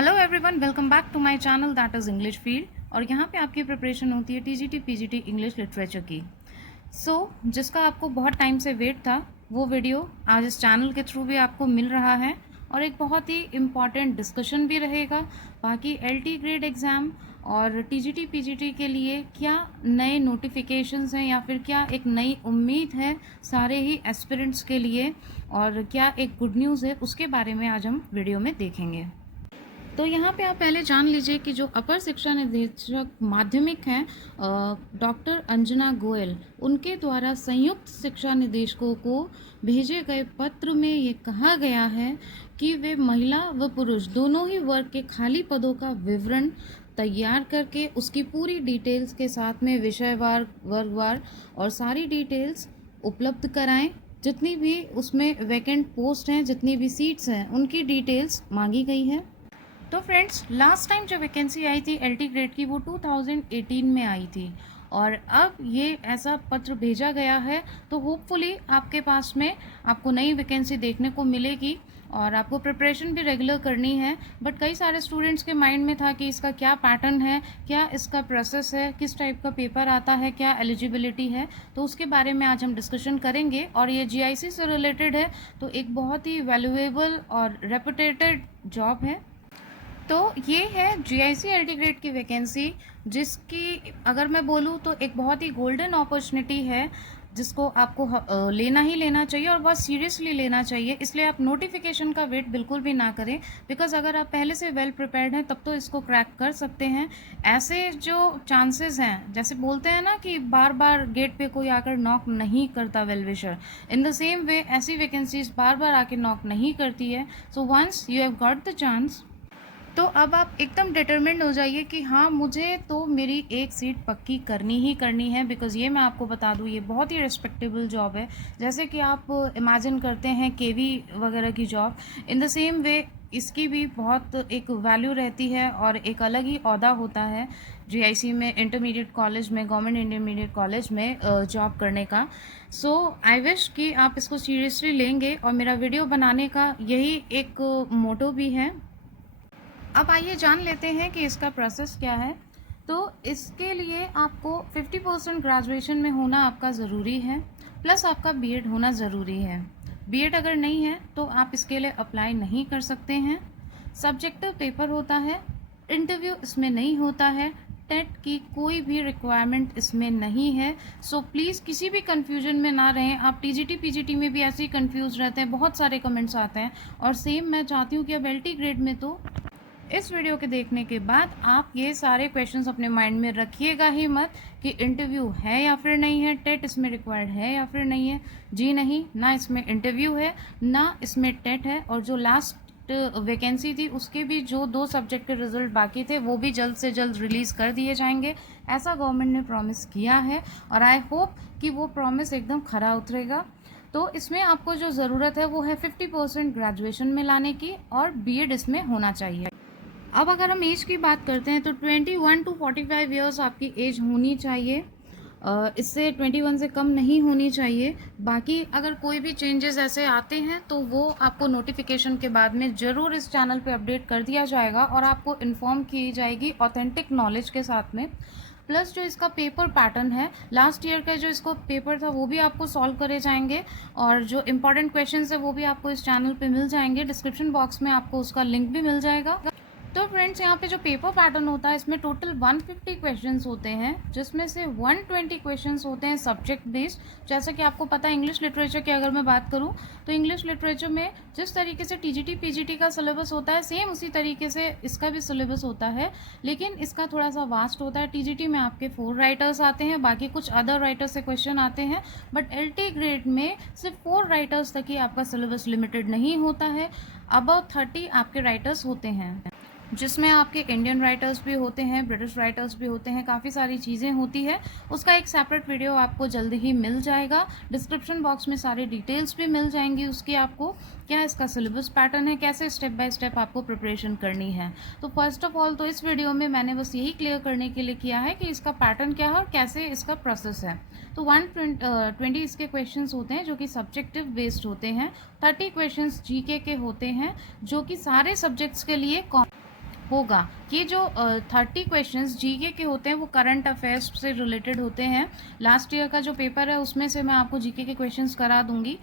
Hello everyone, welcome back to my channel that is English field. और यहाँ पे आपकी प्रिपरेशन होती है टीजीटी पीजीटी इंग्लिश लिटरेचर की। जिसका आपको बहुत टाइम से वेट था, वो वीडियो आज इस चैनल के थ्रू भी आपको मिल रहा है और एक बहुत ही इम्पॉर्टेंट डिस्कशन भी रहेगा। बाकी एलटी ग्रेड एग्ज़ाम और टीजीटी पीजीटी के लिए क्या नए नोटिफिकेशंस हैं या फिर क्या एक नई उम्मीद है सारे ही एस्पिरेंट्स के लिए, और क्या एक गुड न्यूज़ है, उसके बारे में आज हम वीडियो में देखेंगे। तो यहाँ पे आप पहले जान लीजिए कि जो अपर शिक्षा निदेशक माध्यमिक हैं डॉक्टर अंजना गोयल, उनके द्वारा संयुक्त शिक्षा निदेशकों को भेजे गए पत्र में ये कहा गया है कि वे महिला व पुरुष दोनों ही वर्ग के खाली पदों का विवरण तैयार करके उसकी पूरी डिटेल्स के साथ में विषयवार, वर्गवार और सारी डिटेल्स उपलब्ध कराएं। जितनी भी उसमें वैकेंट पोस्ट हैं, जितनी भी सीट्स हैं, उनकी डिटेल्स मांगी गई है। तो फ्रेंड्स, लास्ट टाइम जो वैकेंसी आई थी एलटी ग्रेड की, वो 2018 में आई थी और अब ये ऐसा पत्र भेजा गया है। तो होपफुली आपके पास में आपको नई वैकेंसी देखने को मिलेगी और आपको प्रिपरेशन भी रेगुलर करनी है। बट कई सारे स्टूडेंट्स के माइंड में था कि इसका क्या पैटर्न है, क्या इसका प्रोसेस है, किस टाइप का पेपर आता है, क्या एलिजिबिलिटी है, तो उसके बारे में आज हम डिस्कशन करेंगे। और ये जीआईसी से रिलेटेड है, तो एक बहुत ही वैल्यूएबल और रेपुटेटेड जॉब है। तो ये है जीआईसी एलटी ग्रेड की वैकेंसी, जिसकी अगर मैं बोलूँ तो एक बहुत ही गोल्डन अपॉर्चुनिटी है, जिसको आपको लेना ही लेना चाहिए और बहुत सीरियसली लेना चाहिए। इसलिए आप नोटिफिकेशन का वेट बिल्कुल भी ना करें, बिकॉज अगर आप पहले से वेल प्रिपेयर्ड हैं तब तो इसको क्रैक कर सकते हैं। ऐसे जो चांसेस हैं, जैसे बोलते हैं ना कि बार बार गेट पे कोई आकर नॉक नहीं करता well wisher, in the same way ऐसी वैकेंसीज बार बार आके नॉक नहीं करती है। So once you have got the chance, तो अब आप एकदम डिटरमिन्ड हो जाइए कि हाँ, मुझे तो मेरी एक सीट पक्की करनी ही करनी है। बिकॉज़ ये मैं आपको बता दूँ, ये बहुत ही रिस्पेक्टेबल जॉब है। जैसे कि आप इमेजिन करते हैं केवी वगैरह की जॉब, इन द सेम वे इसकी भी बहुत एक वैल्यू रहती है और एक अलग ही ओहदा होता है जीआईसी में, इंटरमीडिएट कॉलेज में, गवर्नमेंट इंटरमीडिएट कॉलेज में जॉब करने का। सो आई विश कि आप इसको सीरियसली लेंगे और मेरा वीडियो बनाने का यही एक मोटो भी है। अब आइए जान लेते हैं कि इसका प्रोसेस क्या है। तो इसके लिए आपको 50% ग्रेजुएशन में होना आपका ज़रूरी है, प्लस आपका बीएड होना ज़रूरी है। बीएड अगर नहीं है तो आप इसके लिए अप्लाई नहीं कर सकते हैं। सब्जेक्टिव पेपर होता है, इंटरव्यू इसमें नहीं होता है, टेट की कोई भी रिक्वायरमेंट इसमें नहीं है। सो प्लीज़ किसी भी कन्फ्यूजन में ना रहें। आप टीजीटी पीजीटी में भी ऐसे ही कन्फ्यूज़ रहते हैं, बहुत सारे कमेंट्स आते हैं, और सेम मैं चाहती हूँ कि अब एलटी ग्रेड में तो इस वीडियो के देखने के बाद आप ये सारे क्वेश्चंस अपने माइंड में रखिएगा ही मत कि इंटरव्यू है या फिर नहीं है, टेट इसमें रिक्वायर्ड है या फिर नहीं है। जी नहीं, ना इसमें इंटरव्यू है, ना इसमें टेट है। और जो लास्ट वैकेंसी थी उसके भी जो 2 सब्जेक्ट के रिजल्ट बाकी थे, वो भी जल्द से जल्द रिलीज़ कर दिए जाएंगे, ऐसा गवर्नमेंट ने प्रॉमिस किया है। और आई होप कि वो प्रॉमिस एकदम खरा उतरेगा। तो इसमें आपको जो ज़रूरत है वो है 50% ग्रेजुएशन में लाने की, और बीएड इसमें होना चाहिए। अब अगर हम एज की बात करते हैं तो 21 टू 45 ईयर्स आपकी एज होनी चाहिए, इससे 21 से कम नहीं होनी चाहिए। बाकी अगर कोई भी चेंजेस ऐसे आते हैं तो वो आपको नोटिफिकेशन के बाद में ज़रूर इस चैनल पे अपडेट कर दिया जाएगा और आपको इन्फॉर्म की जाएगी ऑथेंटिक नॉलेज के साथ में। प्लस जो इसका पेपर पैटर्न है, लास्ट ईयर का जो इसको पेपर था वो भी आपको सॉल्व करे जाएंगे, और जो इंपॉर्टेंट क्वेश्चंस है वो भी आपको इस चैनल पे मिल जाएंगे। डिस्क्रिप्शन बॉक्स में आपको उसका लिंक भी मिल जाएगा। तो फ्रेंड्स, यहाँ पे जो पेपर पैटर्न होता है, इसमें टोटल 150 क्वेश्चंस होते हैं, जिसमें से 120 क्वेश्चंस होते हैं सब्जेक्ट बेस्ड। जैसे कि आपको पता है, इंग्लिश लिटरेचर की अगर मैं बात करूँ तो इंग्लिश लिटरेचर में जिस तरीके से टीजीटी पीजीटी का सिलेबस होता है, सेम उसी तरीके से इसका भी सिलेबस होता है, लेकिन इसका थोड़ा सा वास्ट होता है। टीजीटी में आपके 4 राइटर्स आते हैं, बाकी कुछ अदर राइटर्स से क्वेश्चन आते हैं, बट एलटी ग्रेड में सिर्फ 4 राइटर्स तक ही आपका सिलेबस लिमिटेड नहीं होता है, अबाउट 30 आपके राइटर्स होते हैं, जिसमें आपके इंडियन राइटर्स भी होते हैं, ब्रिटिश राइटर्स भी होते हैं, काफ़ी सारी चीज़ें होती है। उसका एक सेपरेट वीडियो आपको जल्दी ही मिल जाएगा। डिस्क्रिप्शन बॉक्स में सारी डिटेल्स भी मिल जाएंगी उसकी, आपको क्या इसका सिलेबस पैटर्न है, कैसे स्टेप बाय स्टेप आपको प्रिपरेशन करनी है। तो फर्स्ट ऑफ ऑल तो इस वीडियो में मैंने बस यही क्लियर करने के लिए किया है कि इसका पैटर्न क्या है और कैसे इसका प्रोसेस है। तो 120 इसके क्वेश्चंस होते हैं जो कि सब्जेक्टिव बेस्ड होते हैं, 30 क्वेश्चंस जीके के होते हैं जो कि सारे सब्जेक्ट्स के लिए होगा कि जो 30 क्वेश्चंस जीके के होते हैं वो करंट अफेयर्स से रिलेटेड होते हैं। लास्ट ईयर का जो पेपर है उसमें से मैं आपको जीके के क्वेश्चंस करा दूंगी,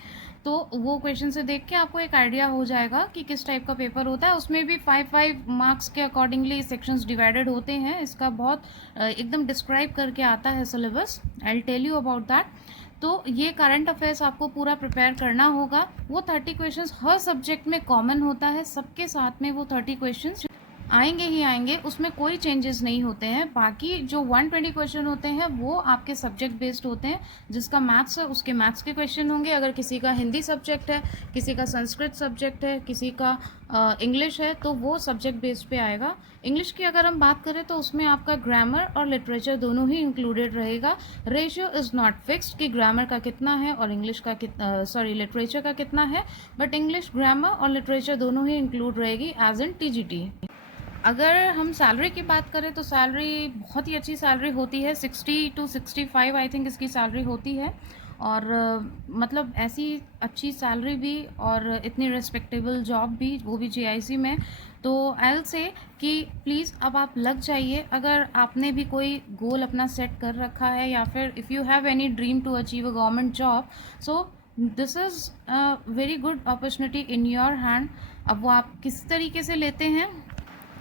तो वो क्वेश्चन से देख के आपको एक आइडिया हो जाएगा कि किस टाइप का पेपर होता है। उसमें भी 5 मार्क्स के अकॉर्डिंगली सेक्शंस डिवाइडेड होते हैं। इसका बहुत एकदम डिस्क्राइब करके आता है syllabus. I will tell you about that. तो ये करंट अफेयर्स आपको पूरा प्रिपेयर करना होगा। वो 30 क्वेश्चंस हर सब्जेक्ट में कॉमन होता है, सबके साथ में वो 30 क्वेश्चंस आएंगे ही आएंगे, उसमें कोई चेंजेस नहीं होते हैं। बाकी जो 120 क्वेश्चन होते हैं वो आपके सब्जेक्ट बेस्ड होते हैं। जिसका मैथ्स है उसके मैथ्स के क्वेश्चन होंगे, अगर किसी का हिंदी सब्जेक्ट है, किसी का संस्कृत सब्जेक्ट है, किसी का इंग्लिश है, तो वो सब्जेक्ट बेस्ड पे आएगा। इंग्लिश की अगर हम बात करें तो उसमें आपका ग्रामर और लिटरेचर दोनों ही इंक्लूडेड रहेगा। रेशियो इज़ नॉट फिक्स्ड कि ग्रामर का कितना है और इंग्लिश का लिटरेचर का कितना है, बट इंग्लिश, ग्रामर और लिटरेचर दोनों ही इंक्लूड रहेगी एज इन टीजीटी। अगर हम सैलरी की बात करें तो सैलरी बहुत ही अच्छी सैलरी होती है, 60 to 65 आई थिंक इसकी सैलरी होती है। और मतलब ऐसी अच्छी सैलरी भी और इतनी रिस्पेक्टेबल जॉब भी, वो भी जीआईसी में। तो आई विल से कि प्लीज़ अब आप लग जाइए। अगर आपने भी कोई गोल अपना सेट कर रखा है या फिर if you have any dream to achieve a government job, so this is a very good opportunity in your hand. अब वो आप किस तरीके से लेते हैं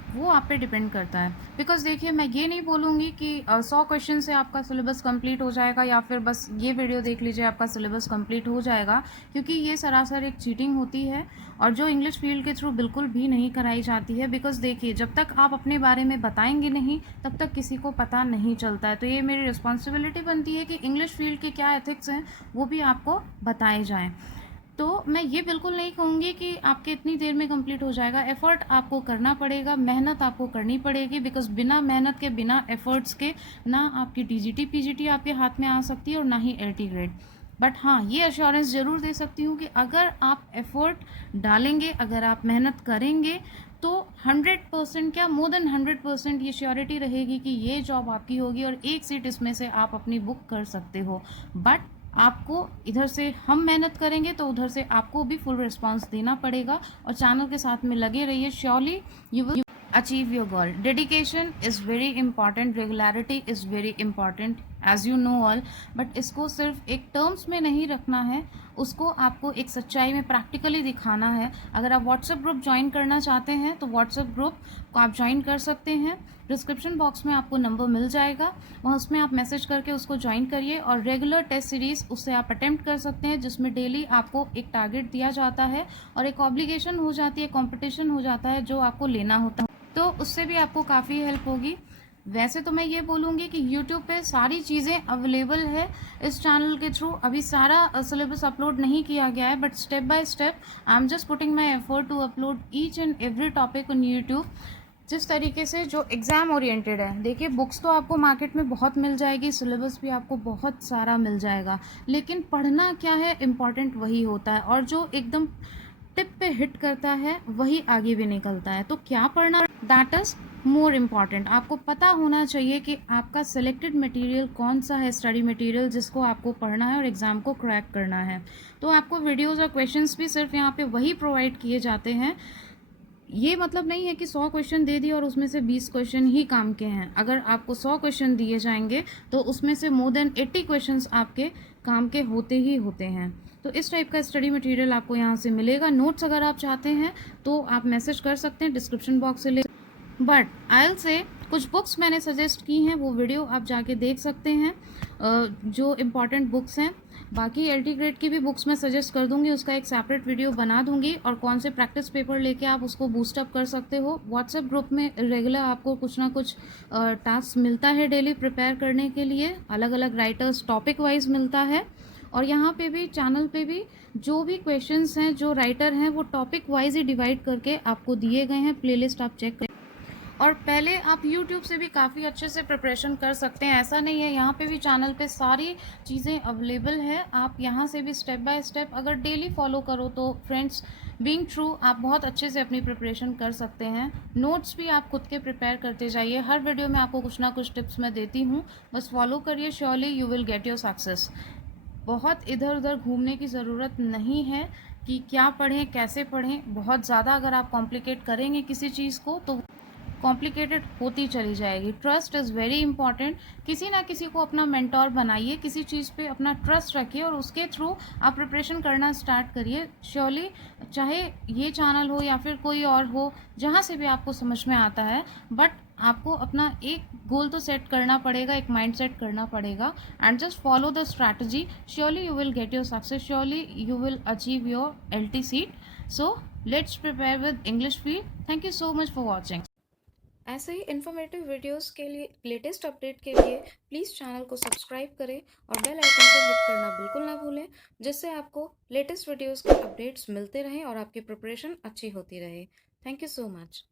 वो आप पे डिपेंड करता है। बिकॉज देखिए, मैं ये नहीं बोलूँगी कि 100 क्वेश्चन से आपका सिलेबस कंप्लीट हो जाएगा या फिर बस ये वीडियो देख लीजिए आपका सिलेबस कंप्लीट हो जाएगा, क्योंकि ये सरासर एक चीटिंग होती है और जो इंग्लिश फील्ड के थ्रू बिल्कुल भी नहीं कराई जाती है। बिकॉज देखिए, जब तक आप अपने बारे में बताएंगे नहीं तब तक किसी को पता नहीं चलता है। तो ये मेरी रिस्पॉन्सिबिलिटी बनती है कि इंग्लिश फील्ड के क्या एथिक्स हैं वो भी आपको बताए जाएँ। तो मैं ये बिल्कुल नहीं कहूँगी कि आपके इतनी देर में कंप्लीट हो जाएगा। एफ़र्ट आपको करना पड़ेगा, मेहनत आपको करनी पड़ेगी। बिकॉज बिना मेहनत के, बिना एफ़र्ट्स के ना आपकी टीजीटी पीजीटी आपके हाथ में आ सकती है और ना ही एलटी ग्रेड। बट हाँ, ये अश्योरेंस ज़रूर दे सकती हूँ कि अगर आप एफ़र्ट डालेंगे, अगर आप मेहनत करेंगे, तो 100% क्या, मोर देन 100% ये श्योरिटी रहेगी कि ये जॉब आपकी होगी और एक सीट इसमें से आप अपनी बुक कर सकते हो। बट आपको इधर से हम मेहनत करेंगे तो उधर से आपको भी फुल रिस्पांस देना पड़ेगा और चैनल के साथ में लगे रहिए। Surely you will achieve your goal. Dedication is very important, regularity is very important as you know all. But इसको सिर्फ एक टर्म्स में नहीं रखना है, उसको आपको एक सच्चाई में प्रैक्टिकली दिखाना है। अगर आप व्हाट्सएप ग्रुप ज्वाइन करना चाहते हैं तो व्हाट्सएप ग्रुप को आप ज्वाइन कर सकते हैं। डिस्क्रिप्शन बॉक्स में आपको नंबर मिल जाएगा, वहाँ उसमें आप मैसेज करके उसको ज्वाइन करिए। और रेगुलर टेस्ट सीरीज़ उससे आप अटेम्प्ट कर सकते हैं, जिसमें डेली आपको एक टारगेट दिया जाता है और एक ऑब्लिगेशन हो जाती है, कॉम्पिटिशन हो जाता है जो आपको लेना होता है। तो उससे भी आपको काफ़ी हेल्प होगी। वैसे तो मैं ये बोलूँगी कि यूट्यूब पे सारी चीज़ें अवेलेबल है इस चैनल के थ्रू। अभी सारा सिलेबस अपलोड नहीं किया गया है, but step by step I am just putting my effort to upload each and every topic on YouTube, जिस तरीके से जो एग्ज़ाम ओरिएंटेड है। देखिए, बुक्स तो आपको मार्केट में बहुत मिल जाएगी, सिलेबस भी आपको बहुत सारा मिल जाएगा, लेकिन पढ़ना क्या है, इम्पॉर्टेंट वही होता है। और जो एकदम टिप पे हिट करता है वही आगे भी निकलता है। तो क्या पढ़ना, दैट इज़ मोर इम्पॉर्टेंट। आपको पता होना चाहिए कि आपका सेलेक्टेड मटेरियल कौन सा है, स्टडी मटेरियल जिसको आपको पढ़ना है और एग्ज़ाम को क्रैक करना है। तो आपको वीडियोज़ और क्वेश्चंस भी सिर्फ यहाँ पे वही प्रोवाइड किए जाते हैं। ये मतलब नहीं है कि 100 क्वेश्चन दे दिए और उसमें से 20 क्वेश्चन ही काम के हैं। अगर आपको 100 क्वेश्चन दिए जाएंगे तो उसमें से मोर देन 80 क्वेश्चंस आपके काम के होते ही होते हैं। तो इस टाइप का स्टडी मटेरियल आपको यहाँ से मिलेगा। नोट्स अगर आप चाहते हैं तो आप मैसेज कर सकते हैं, डिस्क्रिप्शन बॉक्स से ले। बट आई विल से कुछ बुक्स मैंने सजेस्ट की हैं, वो वीडियो आप जाके देख सकते हैं, जो इम्पॉर्टेंट बुक्स हैं। बाकी एलटी ग्रेड की भी बुक्स मैं सजेस्ट कर दूंगी, उसका एक सेपरेट वीडियो बना दूंगी। और कौन से प्रैक्टिस पेपर लेके आप उसको बूस्टअप कर सकते हो। व्हाट्सएप ग्रुप में रेगुलर आपको कुछ ना कुछ टास्क मिलता है डेली प्रिपेयर करने के लिए, अलग अलग राइटर्स टॉपिक वाइज मिलता है। और यहाँ पे भी, चैनल पे भी जो भी क्वेश्चंस हैं, जो राइटर हैं, वो टॉपिक वाइज ही डिवाइड करके आपको दिए गए हैं। प्लेलिस्ट आप चेक करें। और पहले आप YouTube से भी काफ़ी अच्छे से प्रिपरेशन कर सकते हैं, ऐसा नहीं है। यहाँ पे भी चैनल पे सारी चीज़ें अवेलेबल है, आप यहाँ से भी स्टेप बाय स्टेप अगर डेली फॉलो करो तो फ्रेंड्स, बीइंग ट्रू, आप बहुत अच्छे से अपनी प्रिपरेशन कर सकते हैं। नोट्स भी आप खुद के प्रिपेयर करते जाइए, हर वीडियो में आपको कुछ ना कुछ टिप्स मैं देती हूँ, बस फॉलो करिए। Surely you will get your success. बहुत इधर उधर घूमने की ज़रूरत नहीं है कि क्या पढ़ें, कैसे पढ़ें। बहुत ज़्यादा अगर आप कॉम्प्लिकेट करेंगे किसी चीज़ को तो कॉम्प्लिकेटेड होती चली जाएगी। Trust is very important. किसी ना किसी को अपना मेंटोर बनाइए, किसी चीज़ पे अपना ट्रस्ट रखिए और उसके थ्रू आप प्रिपरेशन करना स्टार्ट करिए। श्योरली, चाहे ये चैनल हो या फिर कोई और हो, जहाँ से भी आपको समझ में आता है, बट आपको अपना एक गोल तो सेट करना पड़ेगा, एक माइंड सेट करना पड़ेगा, and just follow the strategy. Surely you will get your success, surely you will achieve your LT seat. So let's prepare with English field. Thank you so much for watching. ऐसे ही informative videos के लिए, latest update के लिए please channel को subscribe करें और bell icon को hit करना बिल्कुल ना भूलें, जिससे आपको लेटेस्ट वीडियोस के अपडेट्स मिलते रहें और आपकी प्रिपरेशन अच्छी होती रहे। Thank you so much.